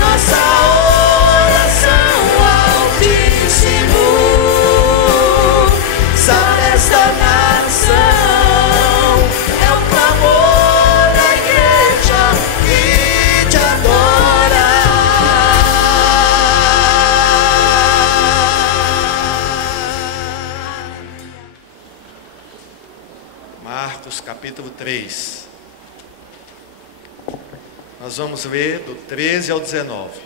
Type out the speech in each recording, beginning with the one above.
Nossa oração ao Altíssimo. Marcos capítulo 3. Nós vamos ler do 13 ao 19.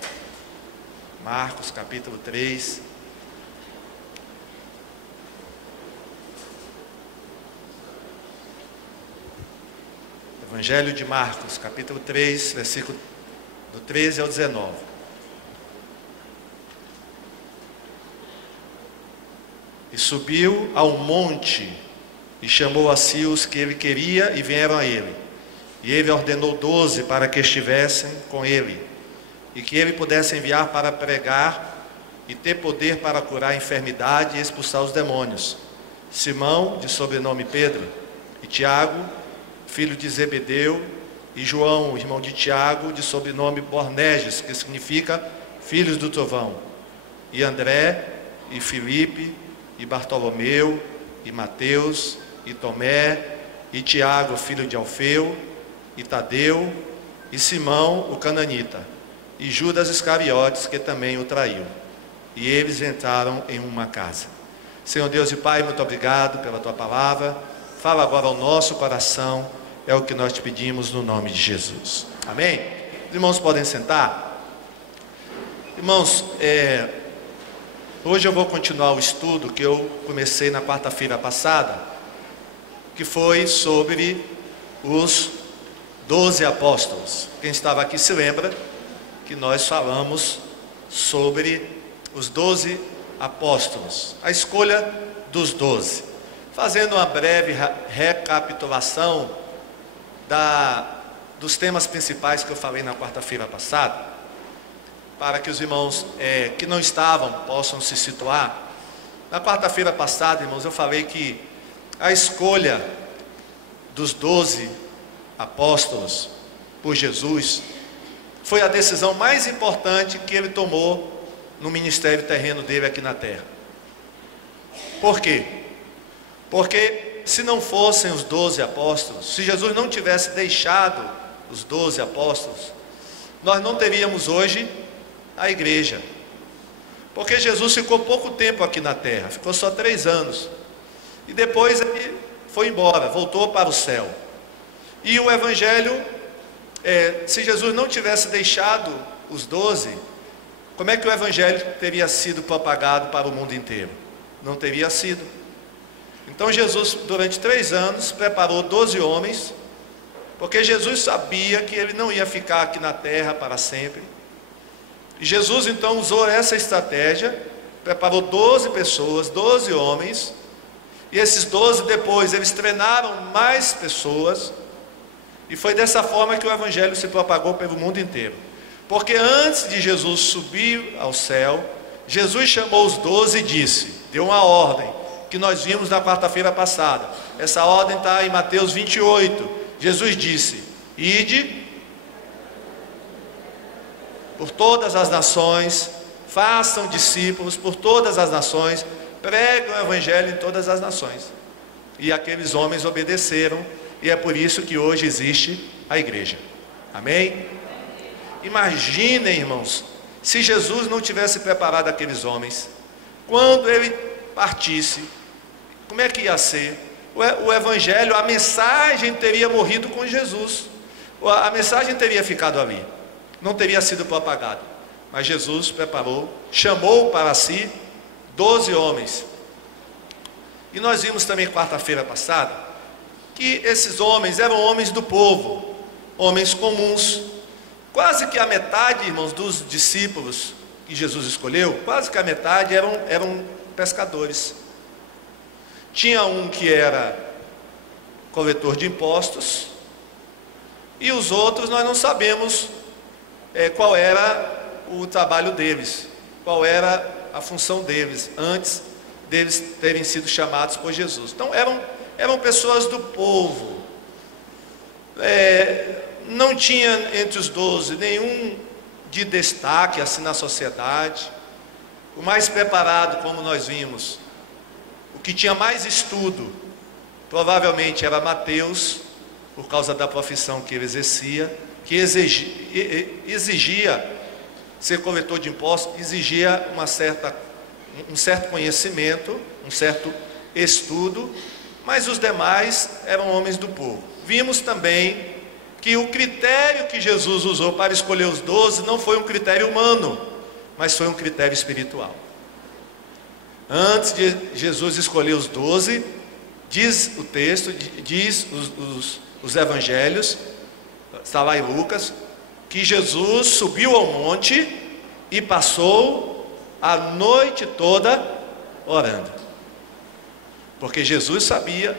Marcos capítulo 3. Evangelho de Marcos capítulo 3, versículo do 13 ao 19. E subiu ao monte e chamou a si os que ele queria e vieram a ele. E ele ordenou 12 para que estivessem com ele e que ele pudesse enviar para pregar e ter poder para curar a enfermidade e expulsar os demônios. Simão, de sobrenome Pedro, e Tiago, filho de Zebedeu, e João, irmão de Tiago, de sobrenome Boanerges, que significa filhos do trovão, e André, e Filipe, e Bartolomeu, e Mateus, e Tomé, e Tiago, filho de Alfeu, e Tadeu, e Simão, o cananita, e Judas Iscariotes, que também o traiu. E eles entraram em uma casa. Senhor Deus e Pai, muito obrigado pela Tua palavra. Fala agora ao nosso coração, é o que nós te pedimos no nome de Jesus. Amém? Os irmãos podem sentar? Irmãos, hoje eu vou continuar o estudo que eu comecei na quarta-feira passada, que foi sobre os 12 apóstolos. Quem estava aqui se lembra que nós falamos sobre os 12 apóstolos, a escolha dos 12. Fazendo uma breve recapitulação dos temas principais que eu falei na quarta-feira passada, para que os irmãos que não estavam possam se situar. Na quarta-feira passada, irmãos, eu falei que a escolha dos 12 apóstolos por Jesus foi a decisão mais importante que ele tomou no ministério terreno dele aqui na terra. Por quê? Porque se não fossem os 12 apóstolos, se Jesus não tivesse deixado os 12 apóstolos, nós não teríamos hoje a igreja. Porque Jesus ficou pouco tempo aqui na terra, ficou só 3 anos. E depois ele foi embora, voltou para o céu. E o evangelho, se Jesus não tivesse deixado os 12, como é que o evangelho teria sido propagado para o mundo inteiro? Não teria sido. Então Jesus, durante 3 anos, preparou 12 homens, porque Jesus sabia que ele não ia ficar aqui na terra para sempre. E Jesus então usou essa estratégia, preparou 12 pessoas, 12 homens, e esses 12 depois, eles treinaram mais pessoas, e foi dessa forma que o evangelho se propagou pelo mundo inteiro. Porque antes de Jesus subir ao céu, Jesus chamou os 12 e disse, deu uma ordem, que nós vimos na quarta-feira passada. Essa ordem está em Mateus 28. Jesus disse, ide por todas as nações, façam discípulos por todas as nações, pregam o evangelho em todas as nações. E aqueles homens obedeceram, e é por isso que hoje existe a igreja. Amém? Imaginem, irmãos, se Jesus não tivesse preparado aqueles homens, quando ele partisse, como é que ia ser? O evangelho, a mensagem teria morrido com Jesus, a mensagem teria ficado ali, não teria sido propagada. Mas Jesus preparou, chamou para si 12 homens. E nós vimos também quarta-feira passada que esses homens eram homens do povo, homens comuns. Quase que a metade, irmãos, dos discípulos que Jesus escolheu, quase que a metade eram pescadores. Tinha um que era coletor de impostos, e os outros nós não sabemos qual era o trabalho deles, qual era a função deles, antes deles terem sido chamados por Jesus. Então eram pessoas do povo. Não tinha entre os 12 nenhum de destaque assim na sociedade. O mais preparado, como nós vimos, o que tinha mais estudo, provavelmente era Mateus, por causa da profissão que ele exercia, que exigia ser coletor de impostos, exigia um certo conhecimento, um certo estudo, mas os demais eram homens do povo. Vimos também que o critério que Jesus usou para escolher os 12 não foi um critério humano, mas foi um critério espiritual. Antes de Jesus escolher os 12, diz o texto, diz os evangelhos, está lá em Lucas, que Jesus subiu ao monte e passou a noite toda orando. Porque Jesus sabia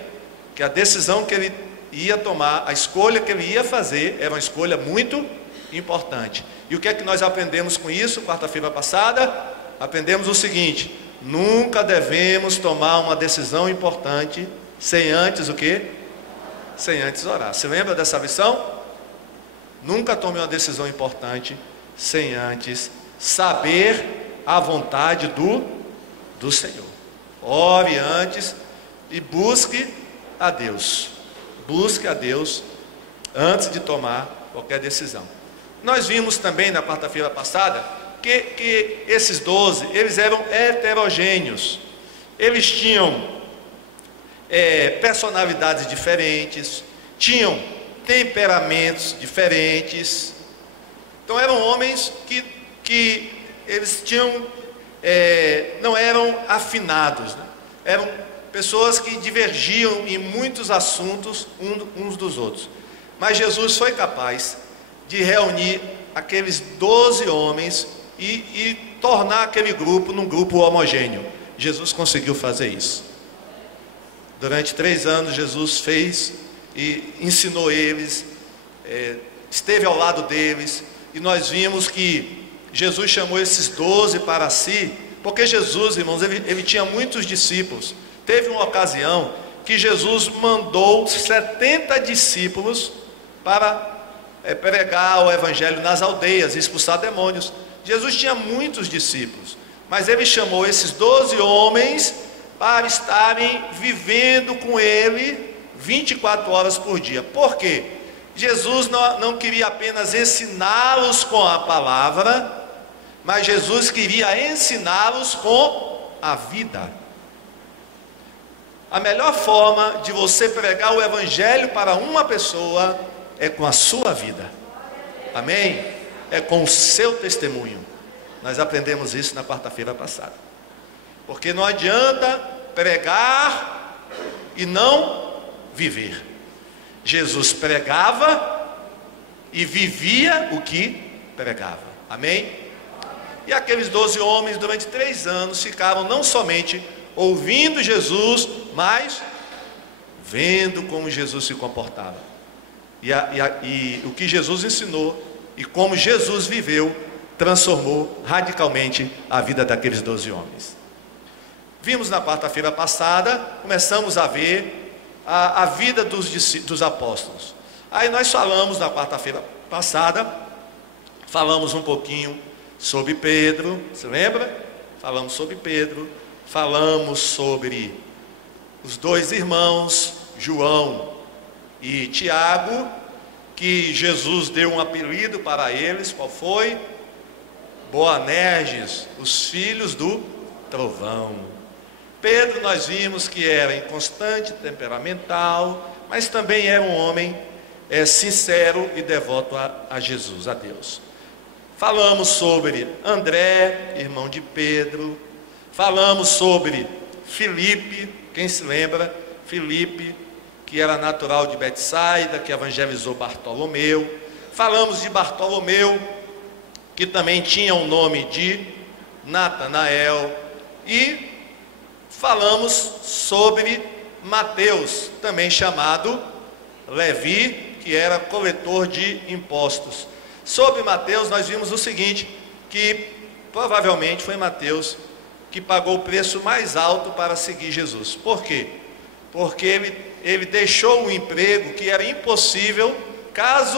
que a decisão que ele ia tomar, a escolha que ele ia fazer, era uma escolha muito importante. E o que é que nós aprendemos com isso, quarta-feira passada? Aprendemos o seguinte: nunca devemos tomar uma decisão importante sem antes o quê? Sem antes orar. Você lembra dessa lição? Nunca tome uma decisão importante sem antes saber a vontade do Senhor. Ore antes e busque a Deus. Busque a Deus antes de tomar qualquer decisão. Nós vimos também na quarta-feira passada que esses 12, eles eram heterogêneos. Eles tinham personalidades diferentes, tinham temperamentos diferentes. Então eram homens que eles tinham, não eram afinados, né? Eram pessoas que divergiam em muitos assuntos uns dos outros. Mas Jesus foi capaz de reunir aqueles 12 homens e tornar aquele grupo num grupo homogêneo. Jesus conseguiu fazer isso. Durante 3 anos Jesus fez e ensinou eles, esteve ao lado deles, e nós vimos que Jesus chamou esses 12 para si, porque Jesus, irmãos, ele tinha muitos discípulos. Teve uma ocasião que Jesus mandou 70 discípulos para pregar o evangelho nas aldeias, expulsar demônios. Jesus tinha muitos discípulos, mas ele chamou esses 12 homens para estarem vivendo com ele 24 horas por dia. Por quê? Jesus não queria apenas ensiná-los com a palavra, mas Jesus queria ensiná-los com a vida. A melhor forma de você pregar o evangelho para uma pessoa é com a sua vida. Amém? É com o seu testemunho. Nós aprendemos isso na quarta-feira passada. Porque não adianta pregar e não viver. Jesus pregava e vivia o que pregava. Amém? E aqueles 12 homens durante 3 anos ficaram não somente ouvindo Jesus, mas vendo como Jesus se comportava. E o que Jesus ensinou e como Jesus viveu transformou radicalmente a vida daqueles 12 homens. Vimos na quarta-feira passada, começamos a ver a vida dos apóstolos. Aí nós falamos na quarta-feira passada, falamos um pouquinho sobre Pedro, se lembra? Falamos sobre Pedro, falamos sobre os 2 irmãos, João e Tiago, que Jesus deu um apelido para eles. Qual foi? Boanerges, os filhos do trovão. Pedro, nós vimos que era inconstante, temperamental, mas também era um homem sincero e devoto a Jesus, a Deus. Falamos sobre André, irmão de Pedro. Falamos sobre Filipe, quem se lembra? Filipe, que era natural de Betsaida, que evangelizou Bartolomeu. Falamos de Bartolomeu, que também tinha o nome de Natanael. E falamos sobre Mateus, também chamado Levi, que era coletor de impostos. Sobre Mateus nós vimos o seguinte, que provavelmente foi Mateus que pagou o preço mais alto para seguir Jesus. Por quê? Porque ele deixou um emprego que era impossível, caso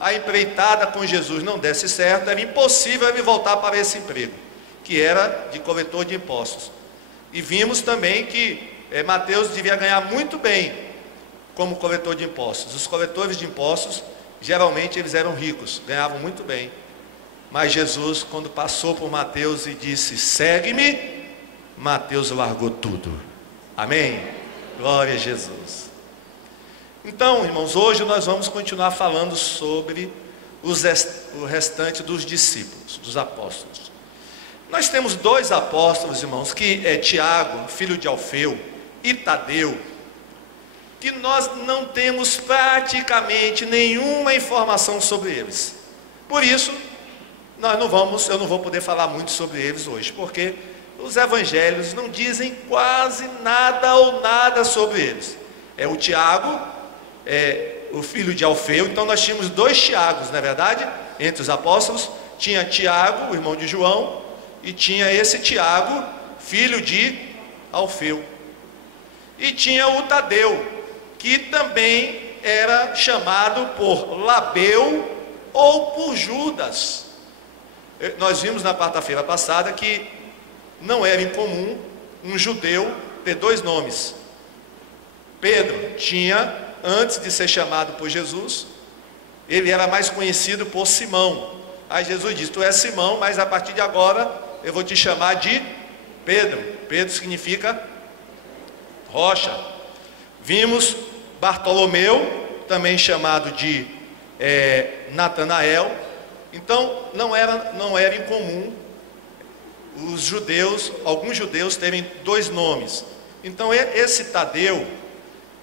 a empreitada com Jesus não desse certo, era impossível ele voltar para esse emprego, que era de coletor de impostos. E vimos também que Mateus devia ganhar muito bem como coletor de impostos. Os coletores de impostos, geralmente eles eram ricos, ganhavam muito bem. Mas Jesus, quando passou por Mateus e disse, segue-me, Mateus largou tudo. Amém? Glória a Jesus. Então, irmãos, hoje nós vamos continuar falando sobre o restante dos discípulos, dos apóstolos. Nós temos dois apóstolos, irmãos, que é Tiago, filho de Alfeu, e Tadeu, que nós não temos praticamente nenhuma informação sobre eles. Por isso, eu não vou poder falar muito sobre eles hoje, porque os evangelhos não dizem quase nada ou nada sobre eles. É o Tiago, o filho de Alfeu. Então nós tínhamos dois Tiagos, não é verdade? Entre os apóstolos, tinha Tiago, o irmão de João, e tinha esse Tiago, filho de Alfeu. E tinha o Tadeu, que também era chamado por Labeu ou por Judas. Nós vimos na quarta-feira passada que não era incomum um judeu ter dois nomes. Pedro tinha, antes de ser chamado por Jesus, ele era mais conhecido por Simão. Aí Jesus disse: tu és Simão, mas a partir de agora eu vou te chamar de Pedro. Pedro significa rocha. Vimos Bartolomeu, também chamado de Natanael. Então não era incomum os judeus, alguns judeus terem dois nomes. Então esse Tadeu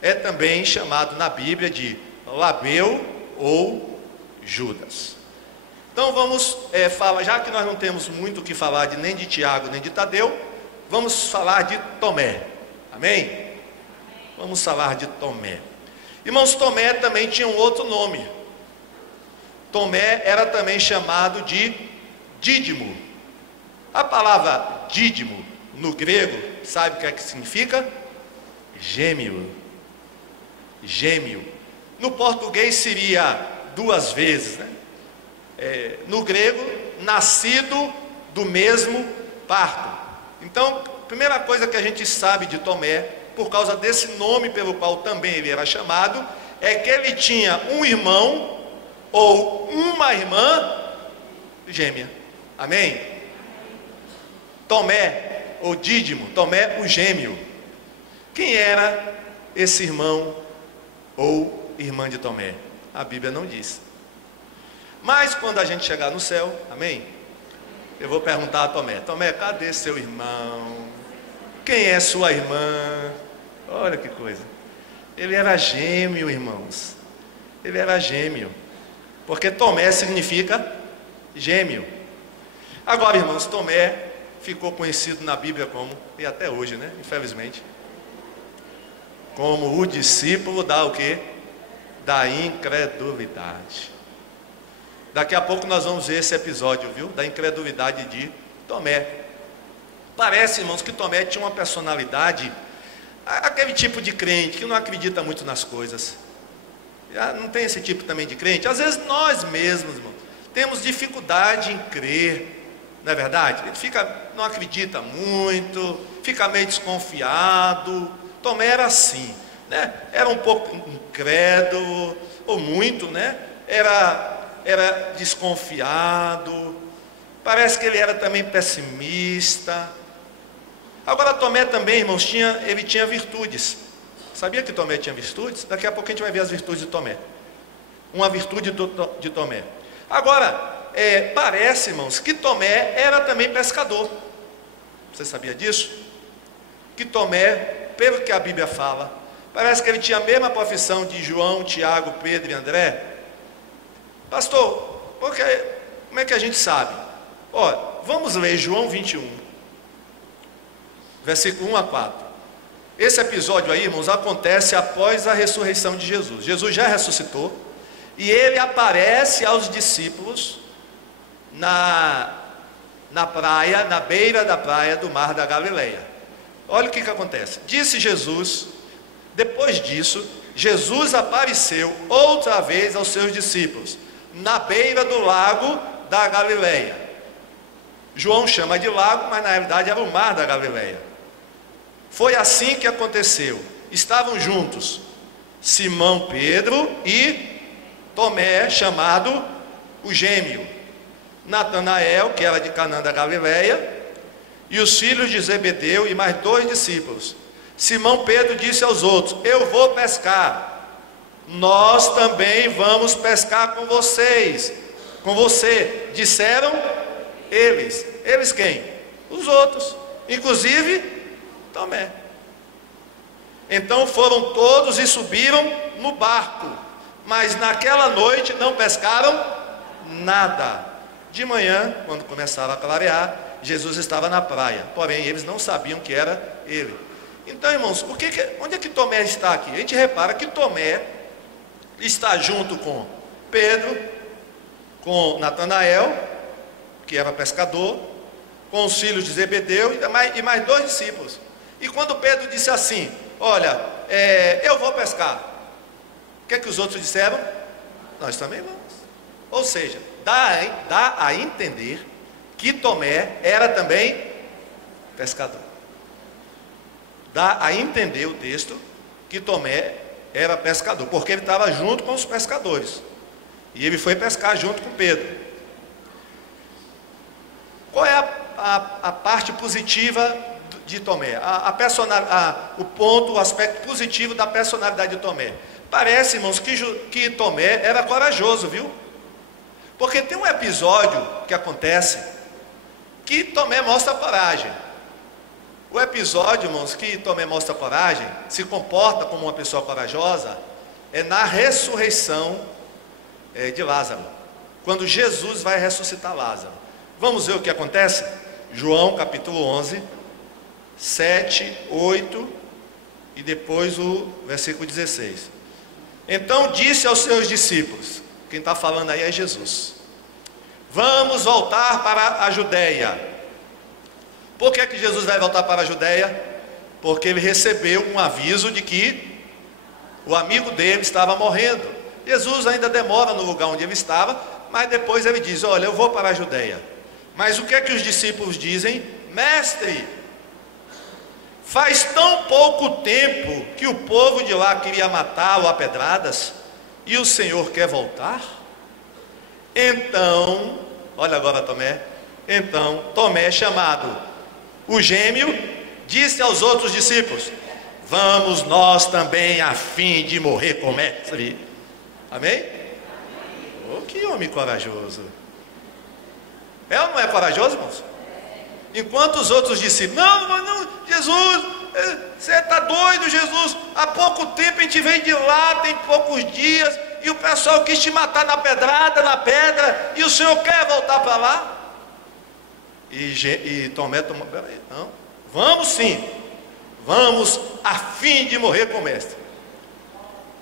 é também chamado na Bíblia de Labeu ou Judas. Então vamos falar, já que nós não temos muito o que falar nem de Tiago nem de Tadeu, vamos falar de Tomé. Amém? Vamos falar de Tomé. Irmãos, Tomé também tinha um outro nome. Tomé era também chamado de Dídimo. A palavra Dídimo no grego, sabe o que é que significa? Gêmeo. Gêmeo. No português seria duas vezes, né? No grego, nascido do mesmo parto. Então, a primeira coisa que a gente sabe de Tomé, por causa desse nome pelo qual também ele era chamado, é que ele tinha um irmão ou uma irmã gêmea. Amém? Tomé, ou Dídimo, Tomé o gêmeo. Quem era esse irmão ou irmã de Tomé? A Bíblia não diz. Mas quando a gente chegar no céu, amém? Eu vou perguntar a Tomé: Tomé, cadê seu irmão? Quem é sua irmã? Olha que coisa. Ele era gêmeo, irmãos. Ele era gêmeo. Porque Tomé significa gêmeo. Agora, irmãos, Tomé ficou conhecido na Bíblia como, e até hoje, né? Infelizmente, como o discípulo da o quê? Da incredulidade. Daqui a pouco nós vamos ver esse episódio, viu? Da incredulidade de Tomé. Parece, irmãos, que Tomé tinha uma personalidade, aquele tipo de crente que não acredita muito nas coisas. Não tem esse tipo também de crente? Às vezes nós mesmos, irmãos, temos dificuldade em crer, não é verdade? Ele não acredita muito, fica meio desconfiado. Tomé era assim, né? Era um pouco incrédulo, ou muito, né? Era desconfiado. Parece que ele era também pessimista. Agora Tomé também, irmãos, ele tinha virtudes. Sabia que Tomé tinha virtudes? Daqui a pouco a gente vai ver as virtudes de Tomé. Uma virtude de Tomé. Agora, parece, irmãos, que Tomé era também pescador. Você sabia disso? Que Tomé, pelo que a Bíblia fala, parece que ele tinha a mesma profissão de João, Tiago, Pedro e André. Pastor, como é que a gente sabe? Vamos ler João 21, versículo 1 a 4. Esse episódio aí, irmãos, acontece após a ressurreição de Jesus. Jesus já ressuscitou e ele aparece aos discípulos na praia, na beira da praia do mar da Galileia. Olha o que acontece. Disse Jesus, depois disso, Jesus apareceu outra vez aos seus discípulos, na beira do lago da Galileia. João chama de lago, mas na realidade era o mar da Galileia. Foi assim que aconteceu. Estavam juntos Simão Pedro e Tomé, chamado o gêmeo, Natanael, que era de Canaã da Galileia, e os filhos de Zebedeu e mais 2 discípulos. Simão Pedro disse aos outros: eu vou pescar. Nós também vamos pescar com vocês. Com você. Disseram eles. Eles quem? Os outros. Inclusive Tomé. Então foram todos e subiram no barco. Mas naquela noite não pescaram nada. De manhã, quando começava a clarear, Jesus estava na praia. Porém, eles não sabiam que era ele. Então, irmãos, onde é que Tomé está aqui? A gente repara que Tomé está junto com Pedro, com Natanael, que era pescador, com os filhos de Zebedeu e mais dois discípulos. E quando Pedro disse assim: olha, eu vou pescar, o que é que os outros disseram? Nós também vamos. Ou seja, dá a entender que Tomé era também pescador. Dá a entender o texto que Tomé era pescador, porque ele estava junto com os pescadores. E ele foi pescar junto com Pedro. Qual é a parte positiva de Tomé? O aspecto positivo da personalidade de Tomé. Parece, irmãos, que Tomé era corajoso, viu? Porque tem um episódio que acontece que Tomé mostra coragem. O episódio, irmãos, que Tomé mostra coragem, se comporta como uma pessoa corajosa, é na ressurreição de Lázaro, quando Jesus vai ressuscitar Lázaro. Vamos ver o que acontece? João capítulo 11, 7, 8 e depois o versículo 16. Então disse aos seus discípulos, quem está falando aí é Jesus: vamos voltar para a Judéia. Por que que Jesus vai voltar para a Judéia? Porque ele recebeu um aviso de que o amigo dele estava morrendo. Jesus ainda demora no lugar onde ele estava, mas depois ele diz: olha, eu vou para a Judéia. Mas o que é que os discípulos dizem? Mestre, faz tão pouco tempo que o povo de lá queria matá-lo a pedradas, e o Senhor quer voltar? Então, olha agora Tomé. Então Tomé, chamado o gêmeo, disse aos outros discípulos: vamos nós também a fim de morrer com o mestre. Amém? Oh, que homem corajoso. É ou não é corajoso, irmãos? Enquanto os outros discípulos: não, Jesus, você está doido, Jesus, há pouco tempo a gente veio de lá, tem poucos dias, e o pessoal quis te matar na pedrada, na pedra, e o Senhor quer voltar para lá? E Tomé tomou: não, vamos sim, vamos a fim de morrer com o mestre.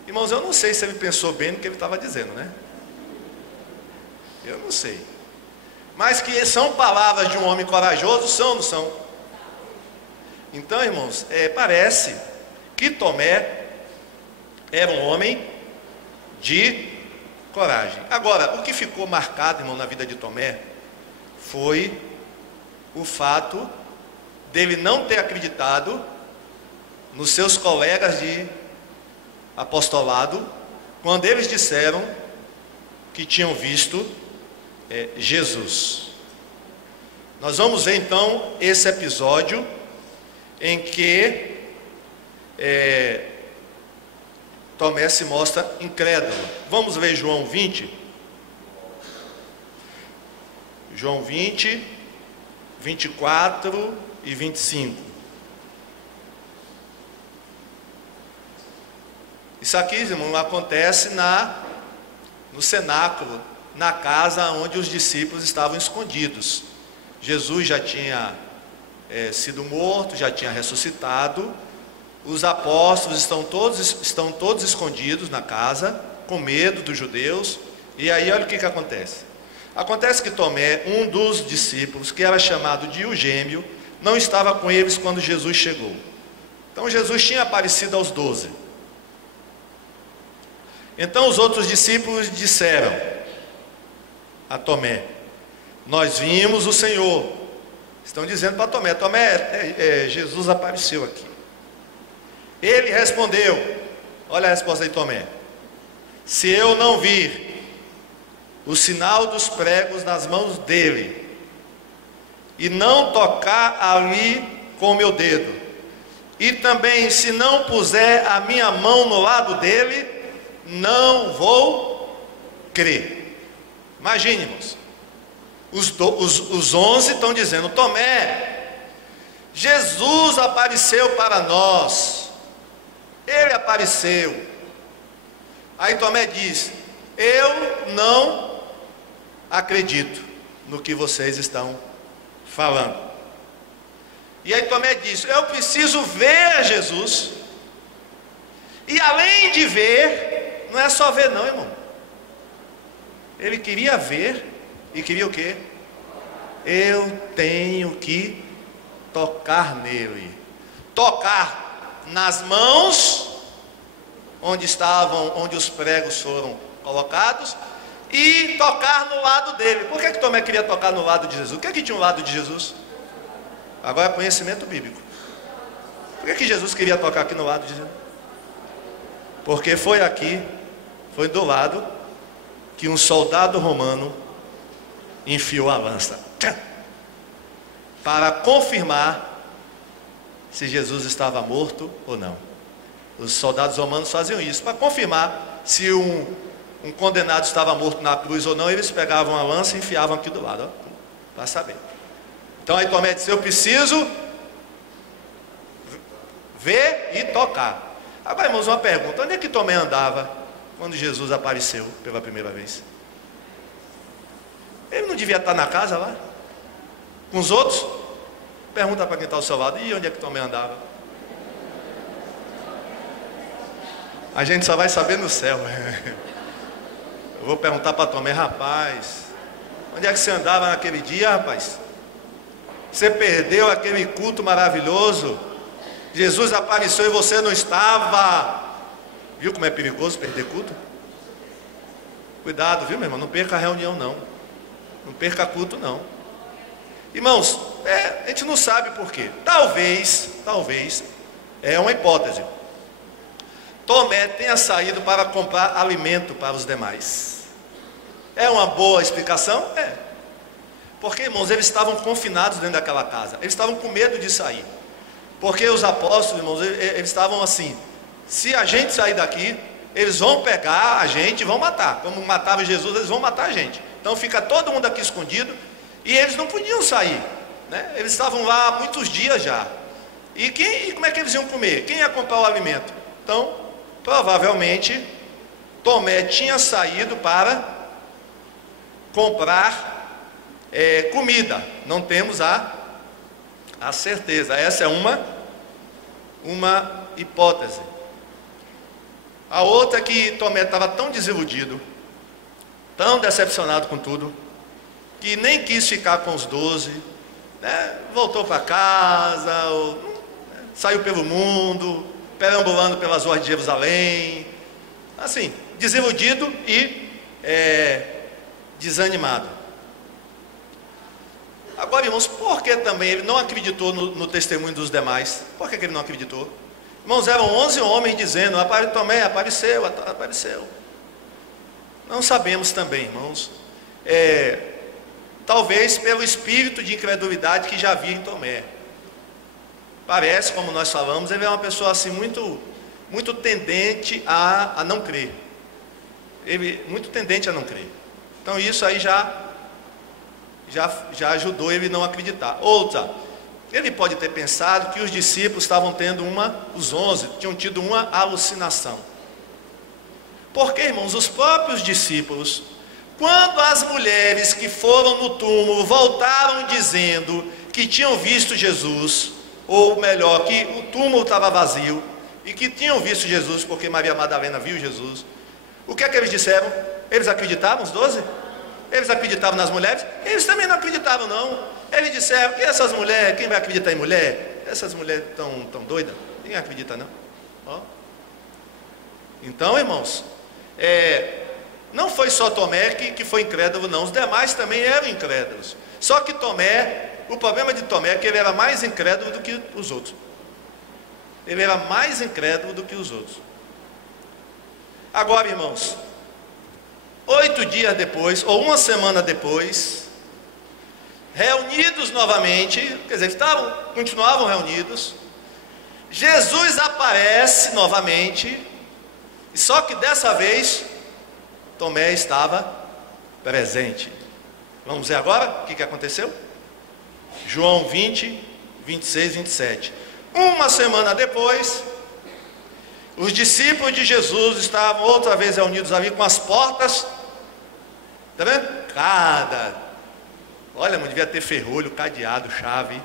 Irmãos, eu não sei se ele pensou bem no que ele estava dizendo, né? Eu não sei. Mas que são palavras de um homem corajoso, são ou não são? Então, irmãos, parece que Tomé era um homem de coragem. Agora, o que ficou marcado, irmão, na vida de Tomé foi o fato dele não ter acreditado nos seus colegas de apostolado, quando eles disseram que tinham visto Jesus. Nós vamos ver então esse episódio em que Tomé se mostra incrédulo. Vamos ver João 20. João 20, 24 e 25. Isso aqui, irmão, acontece no cenáculo, na casa onde os discípulos estavam escondidos. Jesus já tinha sido morto, já tinha ressuscitado. Os apóstolos estão todos escondidos na casa, com medo dos judeus. E aí olha o que acontece. Acontece que Tomé, um dos discípulos, que era chamado de o gêmeo, não estava com eles quando Jesus chegou. Então Jesus tinha aparecido aos 12. Então os outros discípulos disseram a Tomé: nós vimos o Senhor. Estão dizendo para Tomé: Tomé, Jesus apareceu aqui. Ele respondeu, olha a resposta de Tomé: se eu não vir o sinal dos pregos nas mãos dele, e não tocar ali com o meu dedo, e também se não puser a minha mão no lado dele, não vou crer. Imagine, irmãos, os 11 estão dizendo: Tomé, Jesus apareceu para nós, ele apareceu. Aí Tomé diz: eu não acredito no que vocês estão falando. E aí Tomé diz: eu preciso ver Jesus. E além de ver, não é só ver não, irmão. Ele queria ver e queria o quê? Eu tenho que tocar nele. Tocar nas mãos onde os pregos foram colocados, e tocar no lado dele. Por que Tomé queria tocar no lado de Jesus? O que tinha um lado de Jesus? Agora é conhecimento bíblico. Por que Jesus queria tocar aqui no lado de Jesus? Porque foi do lado que um soldado romano enfiou a lança, para confirmar se Jesus estava morto ou não. Os soldados romanos faziam isso, para confirmar se um condenado estava morto na cruz ou não. Eles pegavam a lança e enfiavam aqui do lado, para saber. Então aí Tomé disse: eu preciso ver e tocar. Agora, irmãos, uma pergunta: onde é que Tomé andava quando Jesus apareceu pela primeira vez? Ele não devia estar na casa lá, com os outros? Pergunta para quem está ao seu lado: e onde é que Tomé andava? A gente só vai saber no céu. Eu vou perguntar para Tomé: rapaz, onde é que você andava naquele dia, rapaz? Você perdeu aquele culto maravilhoso. Jesus apareceu e você não estava. Viu como é perigoso perder culto? Cuidado, viu, meu irmão? Não perca a reunião, não. Não perca culto, não. Irmãos, a gente não sabe por quê. Talvez, é uma hipótese, Tomé tenha saído para comprar alimento para os demais. É uma boa explicação? É. Porque, irmãos, eles estavam confinados dentro daquela casa. Eles estavam com medo de sair. Porque os apóstolos, irmãos, eles estavam assim: se a gente sair daqui, eles vão pegar a gente e vão matar. Como matavam Jesus, eles vão matar a gente. Então fica todo mundo aqui escondido. E eles não podiam sair, né? Eles estavam lá há muitos dias já. E como é que eles iam comer? Quem ia comprar o alimento? Então, provavelmente, Tomé tinha saído para comprar comida. Não temos a certeza. Essa é uma hipótese. A outra é que Tomé estava tão desiludido, tão decepcionado com tudo, que nem quis ficar com os 12, né? Voltou para casa, saiu pelo mundo, perambulando pelas ruas de Jerusalém, assim, desiludido e desanimado. Agora, irmãos, por que também ele não acreditou no testemunho dos demais? Por que ele não acreditou? Irmãos, eram 11 homens dizendo: Tomé apareceu. Não sabemos também, irmãos. Talvez pelo espírito de incredulidade que já havia em Tomé. Parece, como nós falamos, ele é uma pessoa assim muito tendente a não crer. Muito tendente a não crer. Então isso aí já ajudou ele a não acreditar. Outra, ele pode ter pensado que os discípulos estavam tendo os 11 tinham tido uma alucinação. Porque, irmãos, os próprios discípulos, quando as mulheres que foram no túmulo voltaram dizendo que tinham visto Jesus, ou melhor, que o túmulo estava vazio, e que tinham visto Jesus, porque Maria Madalena viu Jesus, o que é que eles disseram? Eles acreditavam, os 12? Eles acreditavam nas mulheres? Eles também não acreditavam, não. Eles disseram que essas mulheres, quem vai acreditar em mulher? Essas mulheres tão doidas, ninguém acredita, não. Ó. Então, irmãos, não foi só Tomé que foi incrédulo, não. Os demais também eram incrédulos. Só que o problema de Tomé é que ele era mais incrédulo do que os outros. Ele era mais incrédulo do que os outros. Agora, irmãos, 8 dias depois, ou uma semana depois, reunidos novamente, quer dizer, continuavam reunidos, Jesus aparece novamente, e só que dessa vez Tomé estava presente. Vamos ver agora o que aconteceu? João 20, 26, 27. Uma semana depois, os discípulos de Jesus estavam outra vez reunidos ali com as portas trancadas. Olha, não devia ter ferrolho, cadeado, chave,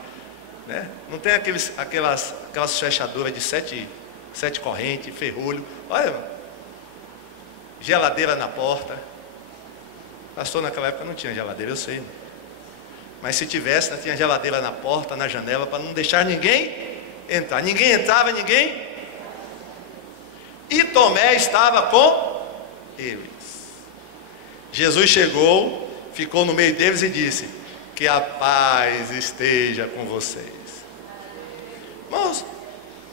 né? Não tem aquelas fechaduras de sete correntes, ferrolho. Olha, geladeira na porta. Pastor, naquela época não tinha geladeira, eu sei. Mas se tivesse, tinha geladeira na porta, na janela, para não deixar ninguém entrar. Ninguém entrava, ninguém. E Tomé estava com eles. Jesus chegou, ficou no meio deles e disse: que a paz esteja com vocês. Irmãos,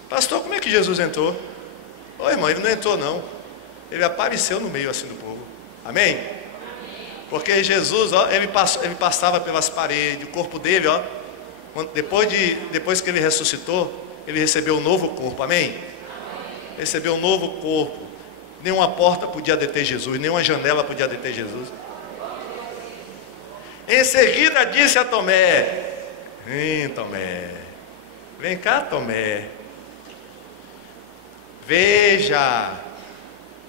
pastor, como é que Jesus entrou? Ô irmão, ele não entrou não. Ele apareceu no meio assim do povo. Amém? Porque Jesus, ó, ele passava pelas paredes, o corpo dele, ó, depois que ele ressuscitou, ele recebeu um novo corpo, amém? Recebeu um novo corpo. Nenhuma porta podia deter Jesus, nenhuma janela podia deter Jesus. Em seguida disse a Tomé: Tomé, vem cá, Tomé, veja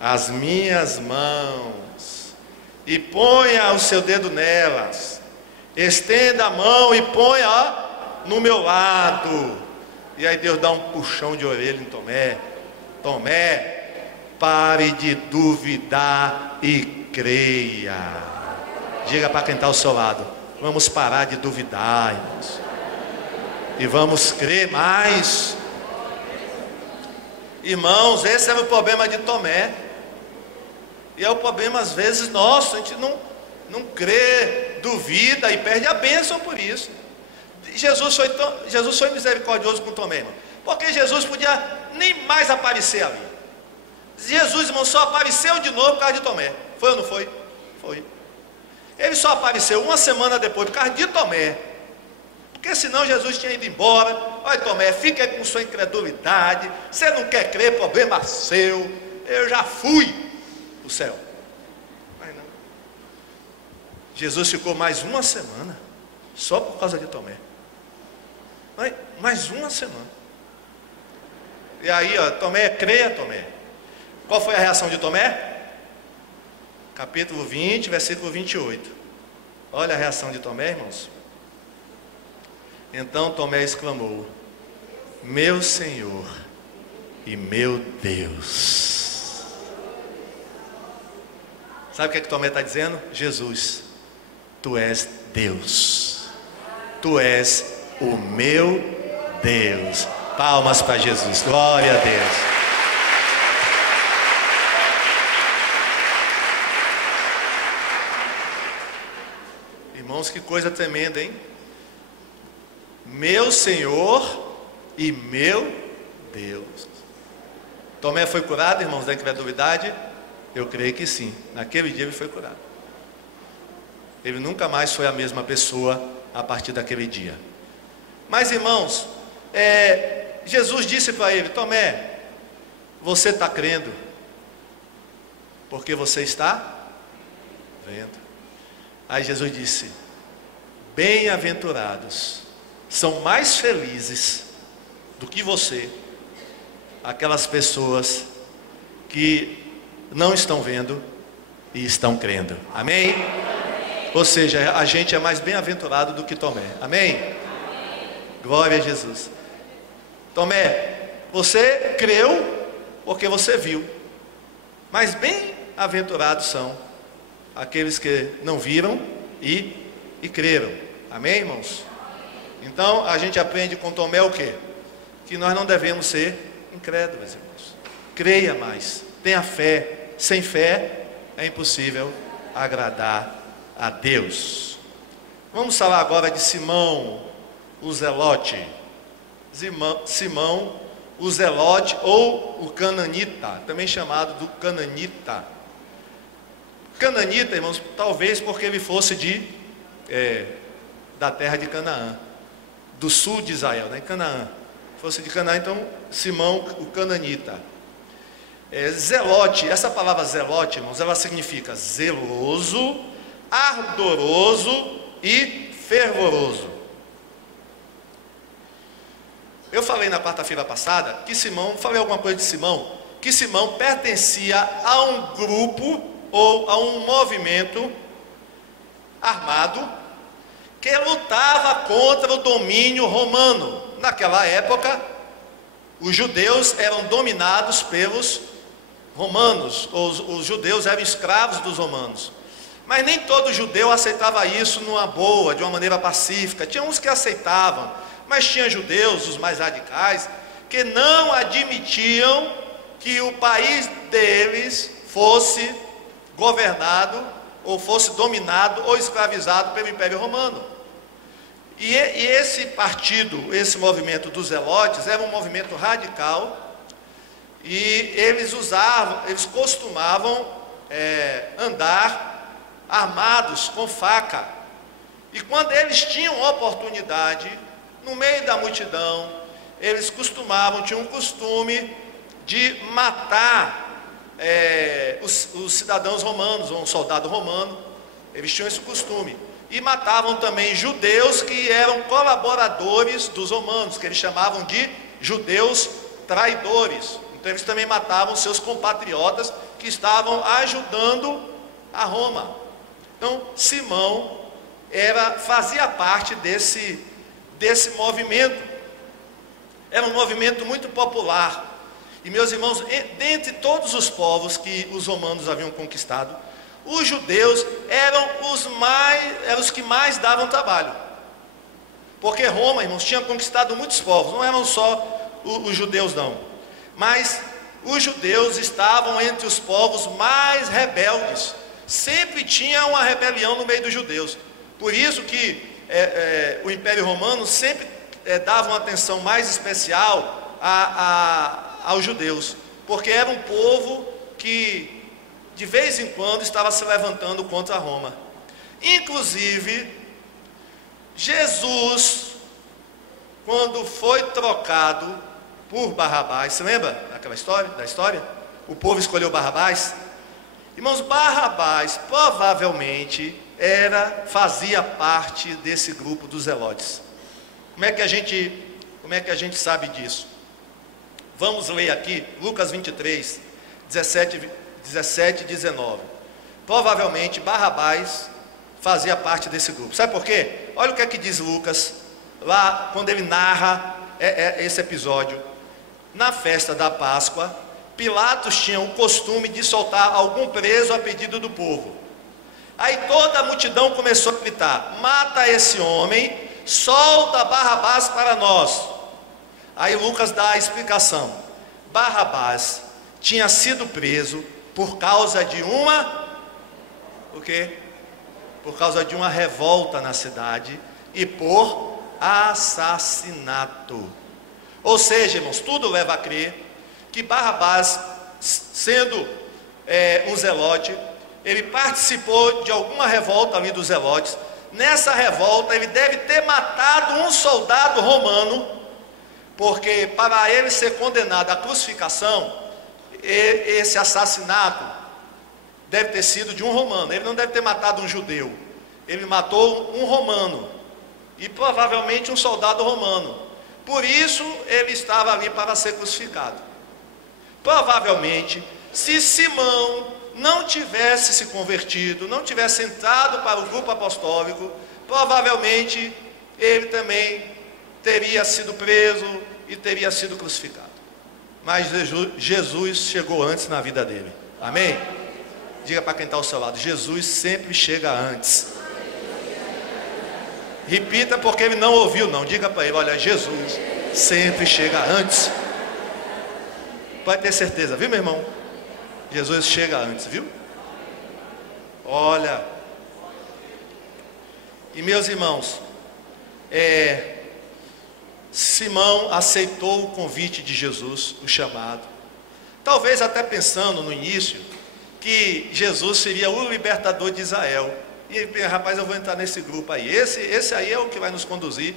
as minhas mãos e ponha o seu dedo nelas, estenda a mão e ponha no meu lado. E aí Deus dá um puxão de orelha em Tomé: Tomé, pare de duvidar e creia. Diga para quem está ao seu lado: vamos parar de duvidar, irmãos, e vamos crer mais. Irmãos, esse era o problema de Tomé. E é o problema às vezes nosso. A gente não crê, duvida e perde a bênção por isso. Jesus foi misericordioso com Tomé, irmão, porque Jesus podia nem mais aparecer ali. Jesus, irmão, só apareceu de novo por causa de Tomé. Foi ou não foi? Foi. Ele só apareceu uma semana depois por causa de Tomé. Porque senão Jesus tinha ido embora. Olha, Tomé, fica com sua incredulidade. Você não quer crer, problema seu. Eu já fui o céu. Mas não. Jesus ficou mais uma semana só por causa de Tomé. Mais uma semana. E aí, ó, Tomé, creia, Tomé. Qual foi a reação de Tomé? Capítulo 20, versículo 28. Olha a reação de Tomé, irmãos. Então Tomé exclamou: meu Senhor e meu Deus. Sabe o que Tomé está dizendo? Jesus, tu és Deus, tu és o meu Deus. Palmas para Jesus, glória a Deus. Irmãos, que coisa tremenda, hein? Meu Senhor e meu Deus. Tomé foi curado, irmãos, da incredulidade? Eu creio que sim. Naquele dia ele foi curado. Ele nunca mais foi a mesma pessoa a partir daquele dia. Mas, irmãos, Jesus disse para ele: Tomé, você está crendo porque você está vendo. Aí Jesus disse: bem-aventurados, são mais felizes do que você aquelas pessoas que não estão vendo e estão crendo. Amém? Ou seja, a gente é mais bem-aventurado do que Tomé. Amém? Glória a Jesus. Tomé, você creu porque você viu, mas bem-aventurados são aqueles que não viram e creram. Amém, irmãos? Então a gente aprende com Tomé o quê? Que nós não devemos ser incrédulos, irmãos. Creia mais, tenha fé. Sem fé é impossível agradar a Deus. Vamos falar agora de Simão o Zelote. Simão o Zelote, ou o Cananita, também chamado do Cananita. Cananita, irmãos, talvez porque ele fosse da terra de Canaã, do sul de Israel, né? Canaã. fosse de Canaã, então Simão o cananita. Zelote, essa palavra zelote, irmãos, ela significa zeloso, ardoroso e fervoroso. Eu falei na quarta-feira passada que falei alguma coisa de Simão, que Simão pertencia a um grupo ou a um movimento armado que lutava contra o domínio romano. Naquela época, os judeus eram dominados pelos romanos, os judeus eram escravos dos romanos. Mas nem todo judeu aceitava isso numa boa, de uma maneira pacífica. Tinha uns que aceitavam, mas tinha judeus, os mais radicais, que não admitiam que o país deles fosse governado, ou fosse dominado, ou escravizado pelo Império Romano. E esse partido, esse movimento dos zelotes, era um movimento radical, e eles costumavam andar armados com faca. E quando eles tinham oportunidade, no meio da multidão, eles tinham um costume de matar os cidadãos romanos, ou um soldado romano. Eles tinham esse costume. E matavam também judeus que eram colaboradores dos romanos, que eles chamavam de judeus traidores. Então eles também matavam seus compatriotas que estavam ajudando a Roma. Então Simão fazia parte desse movimento. Era um movimento muito popular. E meus irmãos, dentre todos os povos que os romanos haviam conquistado, os judeus eram os que mais davam trabalho. Porque Roma, irmãos, tinha conquistado muitos povos, não eram só os judeus não. Mas os judeus estavam entre os povos mais rebeldes. Sempre tinha uma rebelião no meio dos judeus. Por isso que o Império Romano sempre dava uma atenção mais especial aos judeus, porque era um povo que de vez em quando estava se levantando contra Roma. Inclusive Jesus, quando foi trocado por Barrabás, você lembra da história? O povo escolheu Barrabás. Irmãos, Barrabás provavelmente fazia parte desse grupo dos zelotes. Como é que a gente sabe disso? Vamos ler aqui Lucas 23, 17 e 19. Provavelmente Barrabás fazia parte desse grupo. Sabe por quê? Olha o que é que diz Lucas, lá quando ele narra esse episódio. Na festa da Páscoa, Pilatos tinha o costume de soltar algum preso a pedido do povo. Aí toda a multidão começou a gritar: mata esse homem, solta Barrabás para nós. Aí Lucas dá a explicação. Barrabás tinha sido preso por causa de o quê? Por causa de uma revolta na cidade e por assassinato. Ou seja, irmãos, tudo leva a crer que Barrabás, sendo um zelote, ele participou de alguma revolta ali dos zelotes. Nessa revolta ele deve ter matado um soldado romano, porque para ele ser condenado à crucificação, esse assassinato deve ter sido de um romano. Ele não deve ter matado um judeu, ele matou um romano, e provavelmente um soldado romano. Por isso ele estava ali para ser crucificado. Provavelmente, se Simão não tivesse se convertido, não tivesse entrado para o grupo apostólico, provavelmente ele também teria sido preso e teria sido crucificado. Mas Jesus chegou antes na vida dele. Amém? Diga para quem está ao seu lado: Jesus sempre chega antes. Repita, porque ele não ouviu não. Diga para ele: olha, Jesus sempre chega antes. Pode ter certeza, viu, meu irmão? Jesus chega antes, viu? Olha. E meus irmãos, Simão aceitou o convite de Jesus, o chamado. Talvez até pensando no início que Jesus seria o libertador de Israel. E rapaz, eu vou entrar nesse grupo aí. Esse aí é o que vai nos conduzir,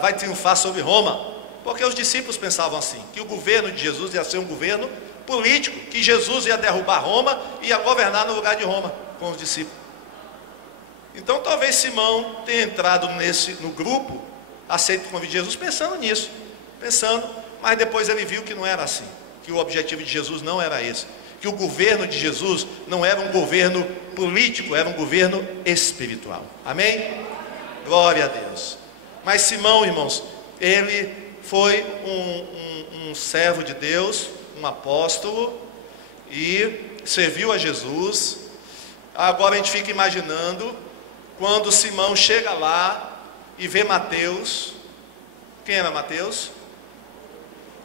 vai triunfar sobre Roma. Porque os discípulos pensavam assim, que o governo de Jesus ia ser um governo político, que Jesus ia derrubar Roma e ia governar no lugar de Roma com os discípulos. Então talvez Simão tenha entrado no grupo, aceito o convite de Jesus, pensando nisso, mas depois ele viu que não era assim, que o objetivo de Jesus não era esse, que o governo de Jesus não era um governo político, era um governo espiritual. Amém? Glória a Deus. Mas Simão, irmãos, ele foi um servo de Deus, um apóstolo, e serviu a Jesus. Agora a gente fica imaginando, quando Simão chega lá e vê Mateus. Quem era Mateus?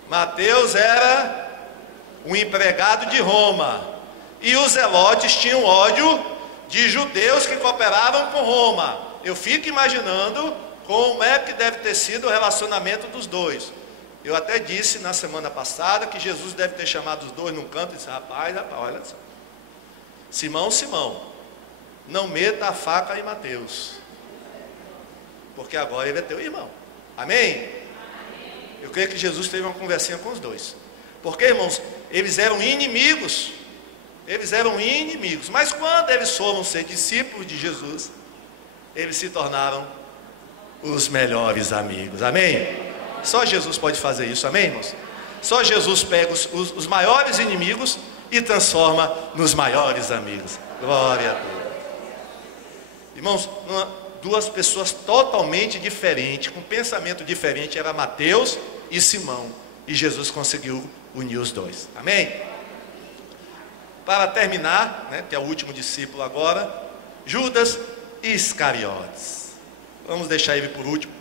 Mateus era um empregado de Roma, e os zelotes tinham ódio de judeus que cooperavam com Roma. Eu fico imaginando como é que deve ter sido o relacionamento dos dois. Eu até disse na semana passada que Jesus deve ter chamado os dois num canto e disse: rapaz, olha só, Simão, não meta a faca em Mateus, porque agora ele é teu irmão. Amém? Eu creio que Jesus teve uma conversinha com os dois, porque, irmãos, eles eram inimigos, mas quando eles foram ser discípulos de Jesus, eles se tornaram os melhores amigos. Amém? Só Jesus pode fazer isso. Amém, irmãos? Só Jesus pega os maiores inimigos e transforma nos maiores amigos. Glória a Deus. Irmãos, duas pessoas totalmente diferentes, com pensamento diferente, era Mateus e Simão, e Jesus conseguiu unir os dois. Amém? Para terminar, que é o último discípulo agora, Judas Iscariotes. Vamos deixar ele por último.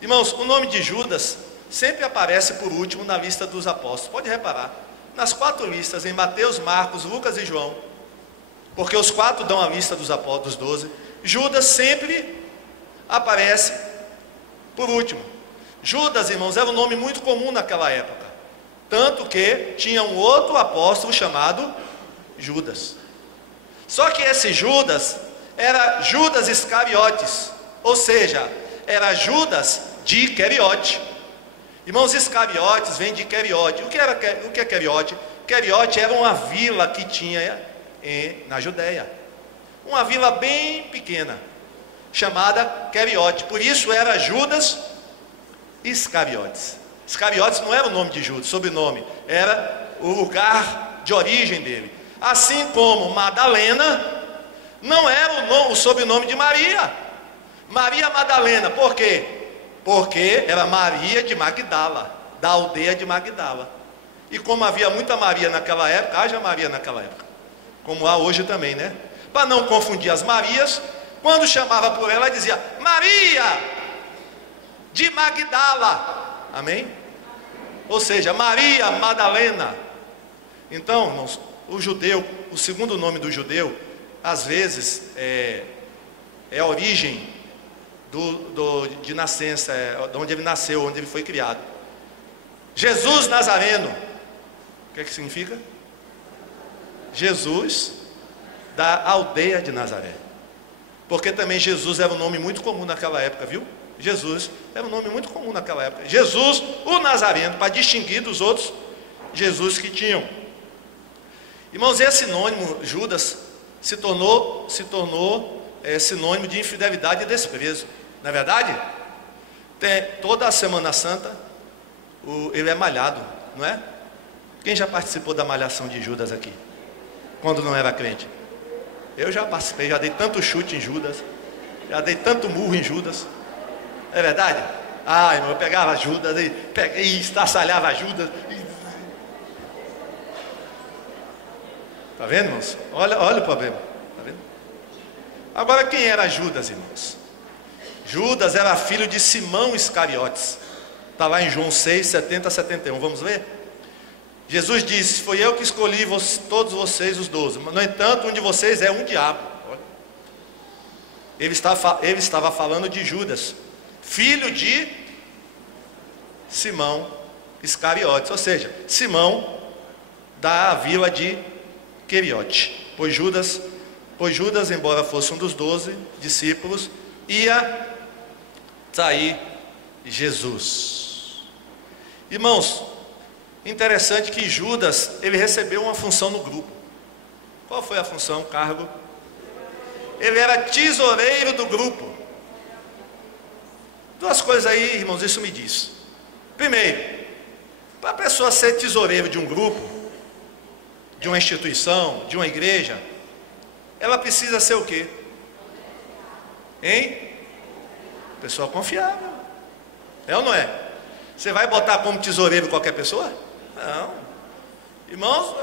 Irmãos, o nome de Judas sempre aparece por último na lista dos apóstolos. Pode reparar, nas 4 listas, em Mateus, Marcos, Lucas e João, porque os 4 dão a lista dos apóstolos, 12, Judas sempre aparece por último. Judas, irmãos, era um nome muito comum naquela época, tanto que tinha um outro apóstolo chamado Judas. Só que esse Judas era Judas Iscariotes, ou seja, era Judas de Queriote. Irmãos, Iscariotes vem de Queriote. O que é Queriote? Queriote era uma vila que tinha na Judéia, uma vila bem pequena, chamada Queriote. Por isso era Judas Iscariotes. Iscariotes não era o nome de Judas, sobrenome, era o lugar de origem dele. Assim como Madalena não era o sobrenome de Maria. Maria Madalena, por quê? Porque era Maria de Magdala, da aldeia de Magdala. E como havia muita Maria naquela época, haja Maria naquela época, como há hoje também, né? Para não confundir as Marias, quando chamava por ela, dizia Maria de Magdala. Amém? Ou seja, Maria Madalena. Então, irmãos, o judeu, o segundo nome do judeu, às vezes é a origem de nascença, de onde ele nasceu, onde ele foi criado. Jesus Nazareno, o que é que significa? Jesus da aldeia de Nazaré. Porque também Jesus era um nome muito comum naquela época, viu? Jesus era um nome muito comum naquela época. Jesus, o Nazareno, para distinguir dos outros Jesus que tinham. Irmãos, esse sinônimo, Judas, se tornou sinônimo de infidelidade e desprezo. Não é verdade? Toda a Semana Santa, ele é malhado, não é? Quem já participou da malhação de Judas aqui? Quando não era crente? Eu já participei, já dei tanto chute em Judas, já dei tanto murro em Judas. É verdade? Irmão, eu pegava Judas e estraçalhava Judas. Está vendo, irmãos? Olha o problema. Tá vendo? Agora, quem era Judas, irmãos? Judas era filho de Simão Iscariotes. Está lá em João 6, 70 a 71. Vamos ler? Jesus disse: foi eu que escolhi todos vocês, os 12. No entanto, um de vocês é um diabo. Ele estava falando de Judas, filho de Simão Iscariotes. Ou seja, Simão da vila de Queriote. Pois Judas, embora fosse um dos 12 discípulos, ia trair Jesus. Irmãos, interessante que Judas, ele recebeu uma função no grupo. Qual foi a função, cargo? Ele era tesoureiro do grupo. Duas coisas aí, irmãos, isso me diz. Primeiro, para a pessoa ser tesoureiro de um grupo, de uma instituição, de uma igreja, ela precisa ser o quê? Hein? Pessoa confiável. É ou não é? Você vai botar como tesoureiro qualquer pessoa? Não. Irmãos,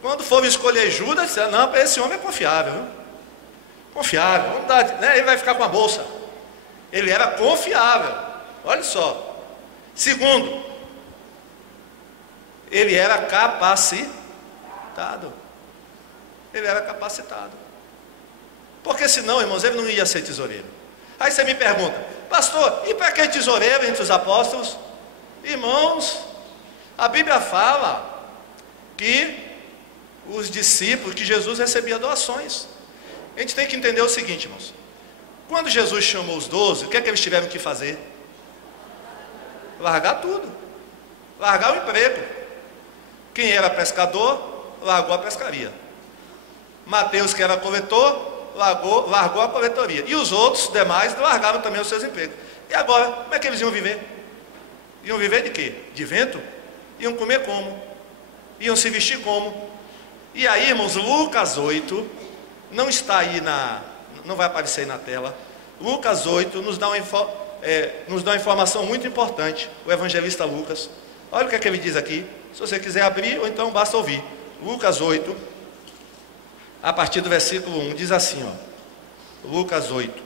quando for escolher Judas, não, esse homem é confiável. Viu? Confiável. Vamos dar, né? Ele vai ficar com a bolsa. Ele era confiável. Olha só. Segundo, ele era capacitado. Ele era capacitado. Porque senão, irmãos, ele não ia ser tesoureiro. Aí você me pergunta, pastor, e para que tesoureiro entre os apóstolos? Irmãos, a Bíblia fala que os discípulos, que Jesus recebia doações. A gente tem que entender o seguinte, irmãos. Quando Jesus chamou os 12, o que é que eles tiveram que fazer? Largar tudo. Largar o emprego. Quem era pescador, largou a pescaria. Mateus, que era coletor, largou a coletoria. E os outros demais largaram também os seus empregos. E agora, como é que eles iam viver? Iam viver de quê? De vento? Iam comer como? Iam se vestir como? E aí, irmãos, Lucas 8, não está aí não vai aparecer aí na tela. Lucas 8 nos dá uma informação muito importante. O evangelista Lucas. Olha o que é que ele diz aqui. Se você quiser abrir, ou então basta ouvir. Lucas 8, a partir do versículo 1, diz assim, ó. Lucas 8.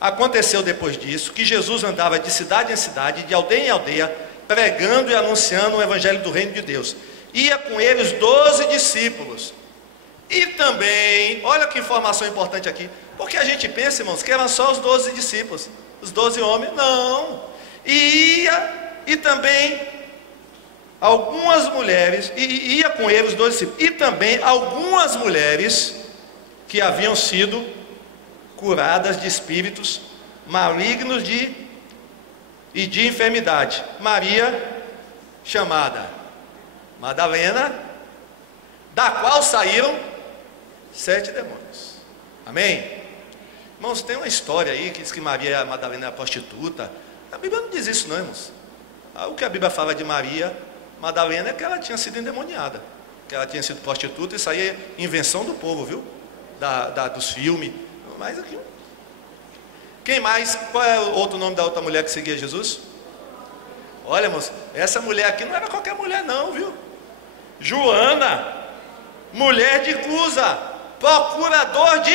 Aconteceu depois disso, que Jesus andava de cidade em cidade, de aldeia em aldeia, pregando e anunciando o evangelho do reino de Deus. Ia com ele os 12 discípulos. E também, olha que informação importante aqui, porque a gente pensa, irmãos, que eram só os 12 discípulos, os 12 homens. Não. E também algumas mulheres, ia com ele os 12 discípulos, e também algumas mulheres que haviam sido curadas de espíritos malignos e de enfermidade. Maria, chamada Madalena, da qual saíram 7 demônios. Amém? Irmãos, tem uma história aí que diz que Maria Madalena era prostituta. A Bíblia não diz isso não, irmãos. O que a Bíblia fala de Maria Madalena é que ela tinha sido endemoniada, que ela tinha sido prostituta. Isso aí é invenção do povo, viu? Dos filmes. Mas aqui. Quem mais? Qual é o outro nome da outra mulher que seguia Jesus? Olha, irmãos, essa mulher aqui não era qualquer mulher não, viu? Joana, mulher de Cusa, procurador de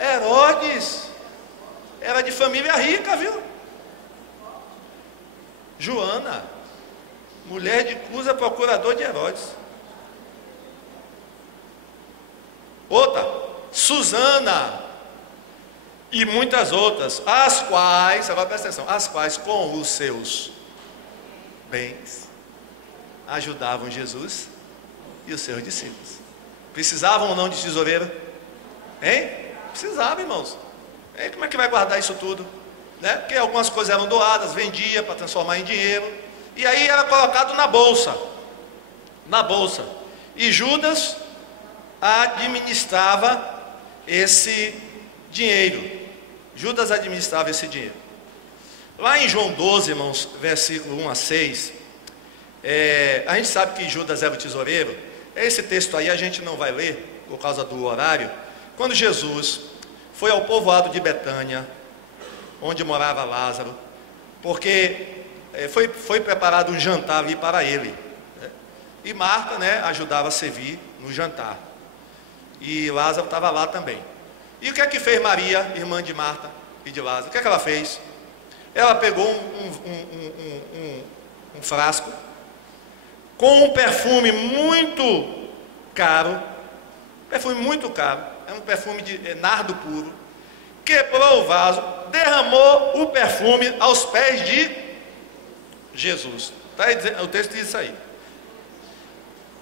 Herodes. Era de família rica, viu? Joana, mulher de Cusa, procurador de Herodes. Outra, Susana, e muitas outras, as quais, agora presta atenção, as quais com os seus bens ajudavam Jesus e os seus discípulos. Precisavam ou não de tesoureiro? Hein? Precisavam, irmãos. Hein? Como é que vai guardar isso tudo? Né? Porque algumas coisas eram doadas, vendia para transformar em dinheiro, e aí era colocado na bolsa. E Judas administrava esse dinheiro. Lá em João 12, irmãos, versículo 1 a 6, a gente sabe que Judas era o tesoureiro. Esse texto aí a gente não vai ler, por causa do horário. Quando Jesus foi ao povoado de Betânia, onde morava Lázaro, porque foi preparado um jantar ali para ele, né? E Marta, né, ajudava a servir no jantar, e Lázaro estava lá também. E o que é que fez Maria, irmã de Marta e de Lázaro? O que é que ela fez? Ela pegou um frasco com um perfume muito caro, é um perfume de nardo puro, quebrou o vaso, derramou o perfume aos pés de Jesus. O texto diz isso aí.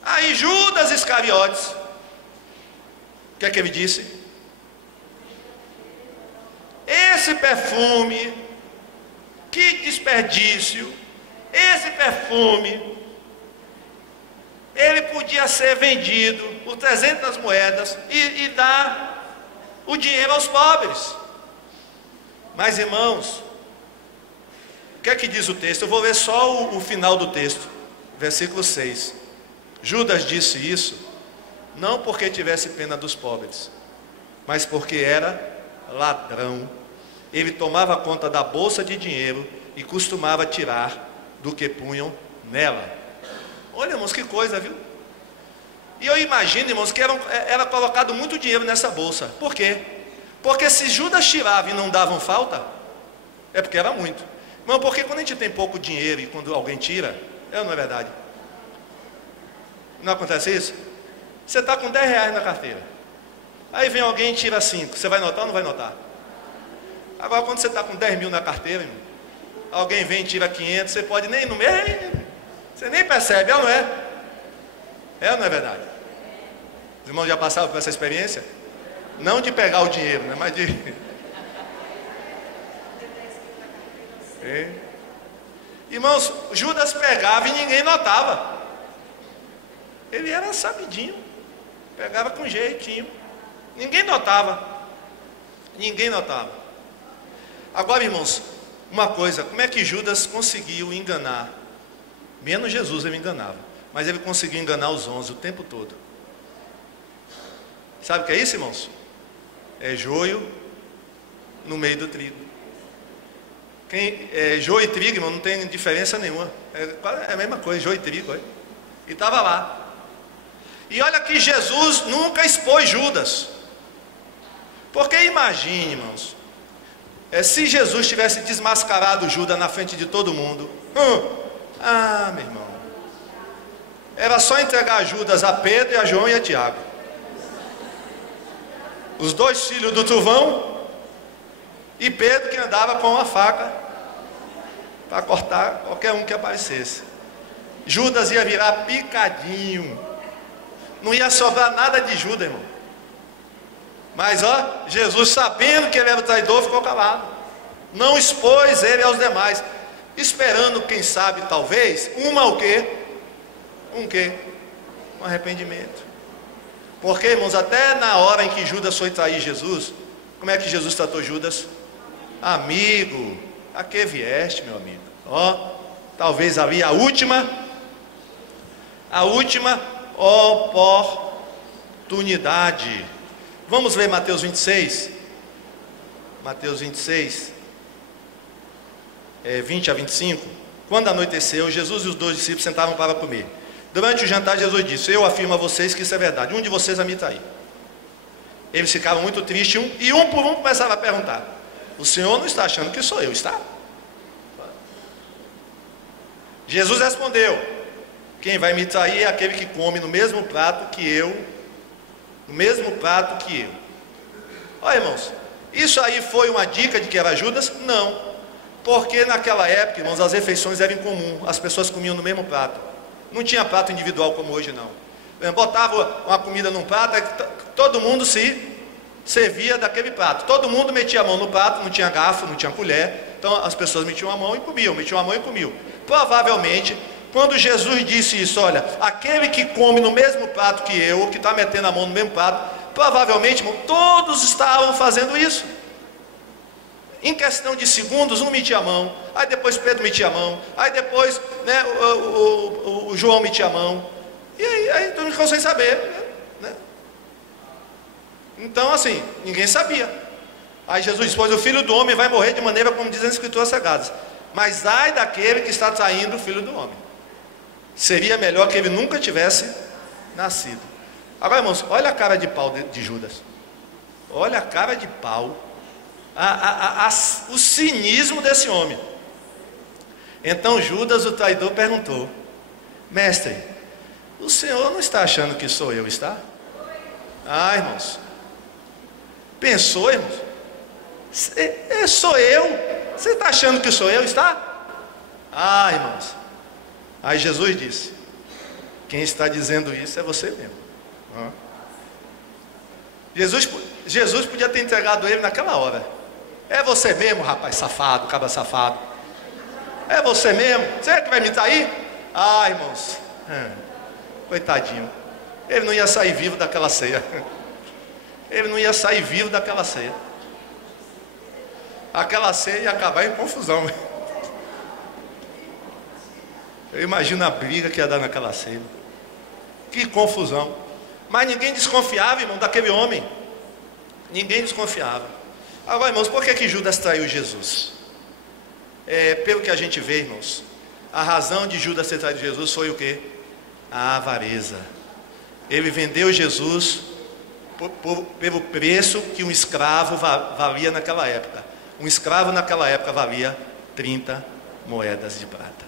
Aí Judas Iscariotes, o que é que ele disse? Esse perfume, que desperdício, esse perfume, ele podia ser vendido por 300 moedas e dar o dinheiro aos pobres. Mas, irmãos, o que é que diz o texto? Eu vou ler só o final do texto, versículo 6. Judas disse isso, não porque tivesse pena dos pobres, mas porque era ladrão. Ele tomava conta da bolsa de dinheiro e costumava tirar do que punham nela. Olha, irmãos, que coisa, viu? E eu imagino, irmãos, que era colocado muito dinheiro nessa bolsa. Por quê? Porque se Judas tirava e não davam falta, é porque era muito. Não, porque quando a gente tem pouco dinheiro e quando alguém tira, não é verdade? Não acontece isso? Você está com 10 reais na carteira, aí vem alguém e tira 5, você vai notar ou não vai notar? Agora quando você está com 10 mil na carteira, irmão, alguém vem e tira 500, você pode nem no meio, você nem percebe, não é? Não é verdade? Os irmãos já passaram por essa experiência? Não de pegar o dinheiro, né? Mas de... Irmãos, Judas pegava e ninguém notava. Ele era sabidinho, pegava com jeitinho, ninguém notava. Ninguém notava. Agora, irmãos, uma coisa, como é que Judas conseguiu enganar? Menos Jesus ele enganava, mas ele conseguiu enganar os 11 o tempo todo. Sabe o que é isso, irmãos? É joio no meio do trigo. Joio e trigo, irmão, não tem diferença nenhuma. É a mesma coisa, joio e trigo. E estava lá. E olha que Jesus nunca expôs Judas. Porque imagine, irmãos, se Jesus tivesse desmascarado Judas na frente de todo mundo. Meu irmão, era só entregar Judas a Pedro, e a João e a Tiago, os 2 filhos do trovão, e Pedro que andava com uma faca para cortar qualquer um que aparecesse. Judas ia virar picadinho, não ia sobrar nada de Judas, irmão. Mas Jesus, sabendo que ele era o traidor, ficou calado, não expôs ele aos demais, esperando, quem sabe, talvez, um arrependimento. Porque, irmãos, até na hora em que Judas foi trair Jesus, como é que Jesus tratou Judas? Amigo, a que vieste, meu amigo? Talvez ali a última oportunidade. Vamos ver Mateus 26. Mateus 26, 20 a 25. Quando anoiteceu, Jesus e os 2 discípulos sentavam para comer. Durante o jantar, Jesus disse: eu afirmo a vocês que isso é verdade, um de vocês vai me trair. Eles ficavam muito tristes, e um por um começava a perguntar: o Senhor não está achando que sou eu, está? Jesus respondeu: quem vai me trair é aquele que come no mesmo prato que eu. Olha, irmãos, isso aí foi uma dica de que era Judas? Não, porque naquela época, irmãos, as refeições eram em comum, as pessoas comiam no mesmo prato, não tinha prato individual como hoje não. Botava uma comida num prato, todo mundo se servia daquele prato, todo mundo metia a mão no prato, não tinha garfo, não tinha colher, então as pessoas metiam a mão e comiam, Provavelmente, quando Jesus disse isso, olha, aquele que come no mesmo prato que eu, que está metendo a mão no mesmo prato, provavelmente, irmão, todos estavam fazendo isso. Em questão de segundos, um metia a mão, aí depois Pedro metia a mão, aí depois, né, o João metia a mão, e aí todo mundo ficou sem saber, né? Então, assim, ninguém sabia. Aí Jesus disse: pois o Filho do Homem vai morrer de maneira como dizem as Escrituras Sagradas, mas ai daquele que está traindo o Filho do Homem. Seria melhor que ele nunca tivesse nascido. Agora, irmãos, olha a cara de pau de Judas. Olha a cara de pau, o cinismo desse homem. Então Judas, o traidor, perguntou: mestre, o senhor não está achando que sou eu, está? Irmãos, pensou, irmãos? Sou eu? Você está achando que sou eu, está? Irmãos, aí Jesus disse: quem está dizendo isso é você mesmo. Jesus podia ter entregado ele naquela hora. É você mesmo, rapaz safado, cabra safado. É você mesmo? Você é que vai me trair? Ah, irmãos, coitadinho, ele não ia sair vivo daquela ceia. Ele não ia sair vivo daquela ceia. Aquela ceia ia acabar em confusão. Eu imagino a briga que ia dar naquela ceia. Que confusão. Mas ninguém desconfiava, irmão, daquele homem. Ninguém desconfiava. Agora, irmãos, por que Judas traiu Jesus? Pelo que a gente vê, irmãos, a razão de Judas ter traído Jesus foi o quê? A avareza. Ele vendeu Jesus pelo preço que um escravo valia naquela época. Um escravo naquela época valia 30 moedas de prata.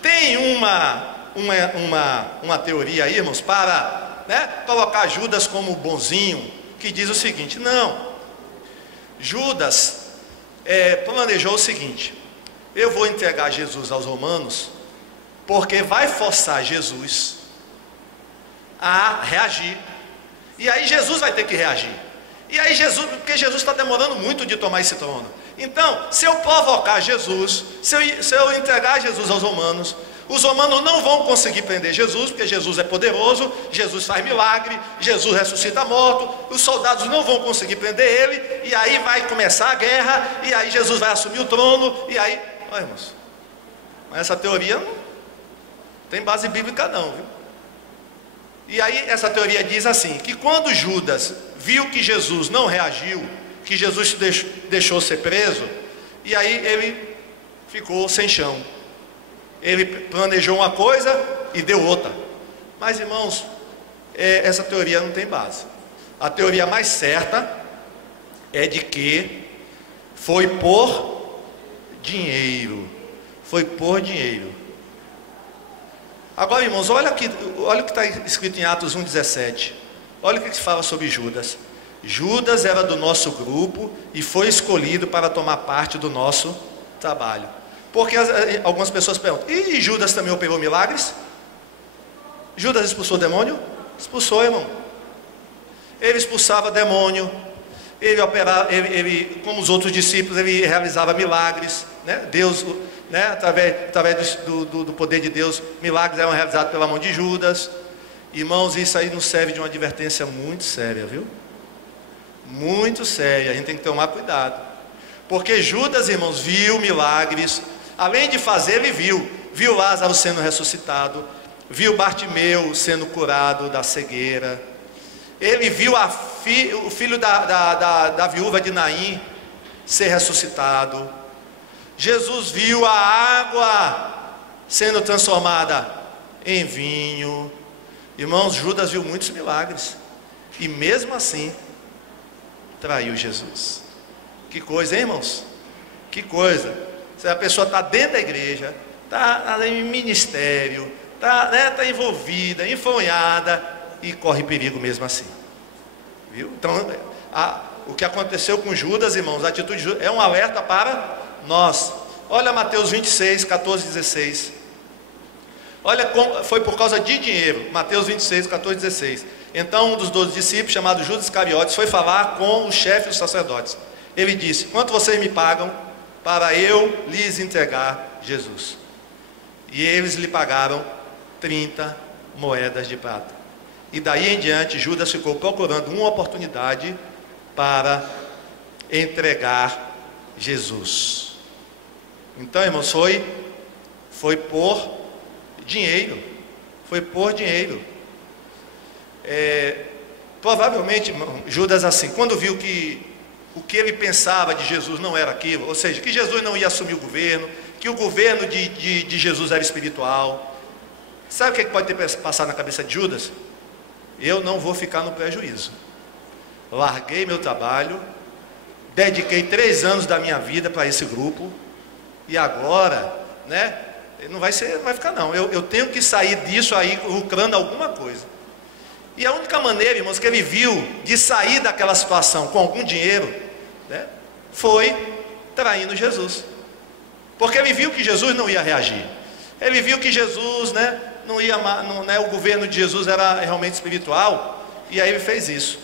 Tem uma teoria aí, irmãos, para colocar Judas como bonzinho, que diz o seguinte: não, Judas planejou o seguinte: eu vou entregar Jesus aos romanos, porque vai forçar Jesus a reagir, e aí Jesus vai ter que reagir, e aí porque Jesus está demorando muito de tomar esse trono. Então, se eu provocar Jesus, se eu entregar Jesus aos romanos, os romanos não vão conseguir prender Jesus, porque Jesus é poderoso, Jesus faz milagre, Jesus ressuscita morto, os soldados não vão conseguir prender ele, e aí vai começar a guerra, e aí Jesus vai assumir o trono, e aí, olha, irmãos, mas essa teoria não tem base bíblica não, viu? E aí essa teoria diz assim, que quando Judas viu que Jesus não reagiu, que Jesus deixou ser preso, e aí ele ficou sem chão. Ele planejou uma coisa e deu outra. Mas, irmãos, essa teoria não tem base. A teoria mais certa é de que foi por dinheiro. Foi por dinheiro. Agora, irmãos, olha o que está escrito em Atos 1,17. Olha o que se fala sobre Judas. Judas era do nosso grupo e foi escolhido para tomar parte do nosso trabalho. Porque algumas pessoas perguntam: e Judas também operou milagres? Judas expulsou demônio? Expulsou, irmão. Ele expulsava demônio. Ele operava, como os outros discípulos, ele realizava milagres, Deus, através do poder de Deus, milagres eram realizados pela mão de Judas. Irmãos, isso aí nos serve de uma advertência muito séria, viu? Muito séria. A gente tem que tomar cuidado, porque Judas, irmãos, viu milagres. Além de fazer, ele viu Lázaro sendo ressuscitado, viu Bartimeu sendo curado da cegueira, ele viu o filho da viúva de Naim ser ressuscitado. Jesus viu a água sendo transformada em vinho. Irmãos, Judas viu muitos milagres, e mesmo assim traiu Jesus. Que coisa, hein, irmãos? Que coisa. Se a pessoa está dentro da igreja, está em ministério, está envolvida, enfronhada, e corre perigo mesmo assim, viu? Então, o que aconteceu com Judas, irmãos, a atitude de Judas é um alerta para nós. Olha Mateus 26, 14, 16. Olha como foi por causa de dinheiro. Mateus 26, 14, 16. Então um dos 12 discípulos, chamado Judas Iscariotes, foi falar com o chefe dos sacerdotes. Ele disse: quanto vocês me pagam para eu lhes entregar Jesus? E eles lhe pagaram 30 moedas de prata. E daí em diante Judas ficou procurando uma oportunidade para entregar Jesus. Então, irmãos, foi por dinheiro. Foi por dinheiro. Provavelmente, irmão, Judas, assim, quando viu que o que ele pensava de Jesus não era aquilo, ou seja, que Jesus não ia assumir o governo, que o governo de Jesus era espiritual. Sabe o que pode ter passado na cabeça de Judas? Eu não vou ficar no prejuízo. Larguei meu trabalho, dediquei 3 anos da minha vida para esse grupo, e agora, não vai ficar não. Eu tenho que sair disso aí lucrando alguma coisa. E a única maneira, irmãos, que ele viu de sair daquela situação com algum dinheiro, foi traindo Jesus. Porque ele viu que Jesus não ia reagir. Ele viu que Jesus, não ia, o governo de Jesus era realmente espiritual, e aí ele fez isso.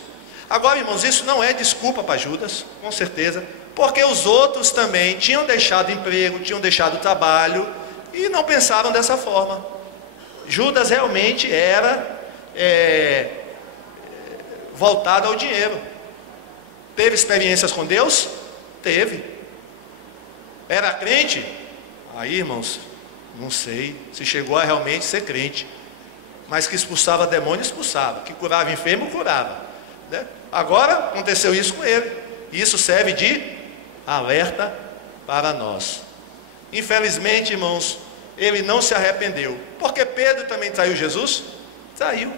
Agora, irmãos, isso não é desculpa para Judas, com certeza, Porque os outros também tinham deixado emprego, tinham deixado trabalho e não pensavam dessa forma. Judas realmente era voltado ao dinheiro. Teve experiências com Deus? Teve. Era crente? Aí, irmãos, não sei se chegou a realmente ser crente, mas que expulsava demônio, expulsava, que curava enfermo, curava, né? Agora aconteceu isso com ele, e isso serve de alerta para nós. Infelizmente, irmãos, ele não se arrependeu, porque Pedro também traiu Jesus? Traiu,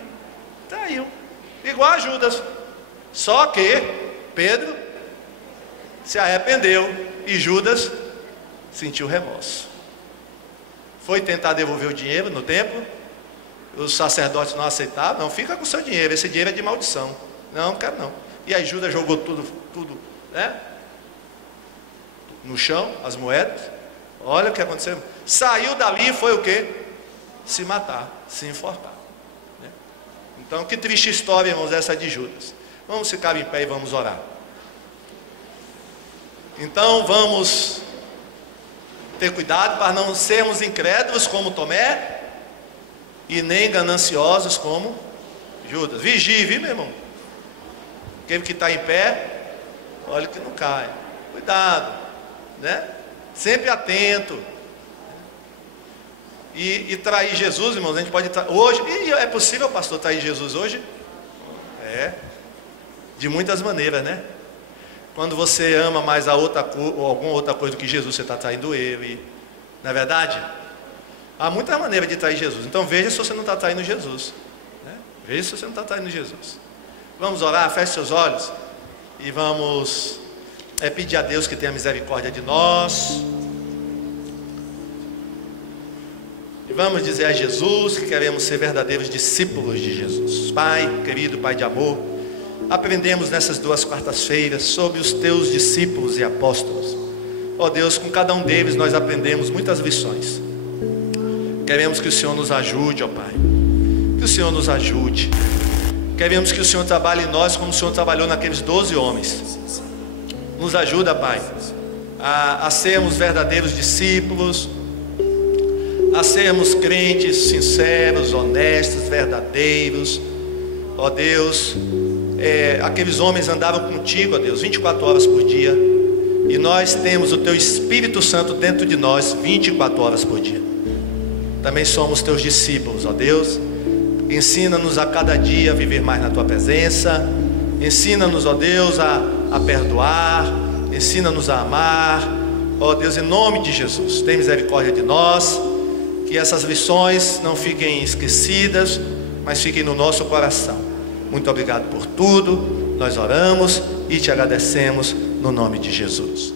igual a Judas, só que Pedro se arrependeu e Judas sentiu remorso. Foi tentar devolver o dinheiro no templo, os sacerdotes não aceitaram. Não, fica com o seu dinheiro, esse dinheiro é de maldição. Não quero não. E aí Judas jogou tudo, né, no chão, as moedas. Olha o que aconteceu. Saiu dali e foi o quê? Se matar, se enforcar, né? Então, que triste história, irmãos, essa de Judas. Vamos ficar em pé e vamos orar. Então, vamos ter cuidado para não sermos incrédulos como Tomé e nem gananciosos como Judas. Vigie, viu, meu irmão? Aquele que está em pé, olha que não cai. Cuidado, né? Sempre atento. E trair Jesus, irmãos, a gente pode hoje. E é possível, pastor, trair Jesus hoje? De muitas maneiras, né? Quando você ama mais a outra ou alguma outra coisa do que Jesus, você está traindo ele. Não é verdade? Há muitas maneiras de trair Jesus. Então veja se você não está traindo Jesus, né? Veja se você não está traindo Jesus. Vamos orar, feche seus olhos e vamos pedir a Deus que tenha misericórdia de nós. E vamos dizer a Jesus que queremos ser verdadeiros discípulos de Jesus. Pai querido, Pai de amor, aprendemos nessas 2 quartas-feiras sobre os teus discípulos e apóstolos. Ó Deus, com cada um deles nós aprendemos muitas lições. Queremos que o Senhor nos ajude, ó Pai. Que o Senhor nos ajude. Queremos que o Senhor trabalhe em nós como o Senhor trabalhou naqueles 12 homens. Nos ajuda, Pai, a sermos verdadeiros discípulos, a sermos crentes sinceros, honestos, verdadeiros. Ó Deus, aqueles homens andavam contigo, ó Deus, 24 horas por dia. E nós temos o teu Espírito Santo dentro de nós 24 horas por dia. Também somos teus discípulos, ó Deus. Ensina-nos a cada dia a viver mais na tua presença. Ensina-nos, ó Deus, a perdoar. Ensina-nos a amar. Ó Deus, em nome de Jesus, tem misericórdia de nós. Que essas lições não fiquem esquecidas, mas fiquem no nosso coração. Muito obrigado por tudo. Nós oramos e te agradecemos no nome de Jesus.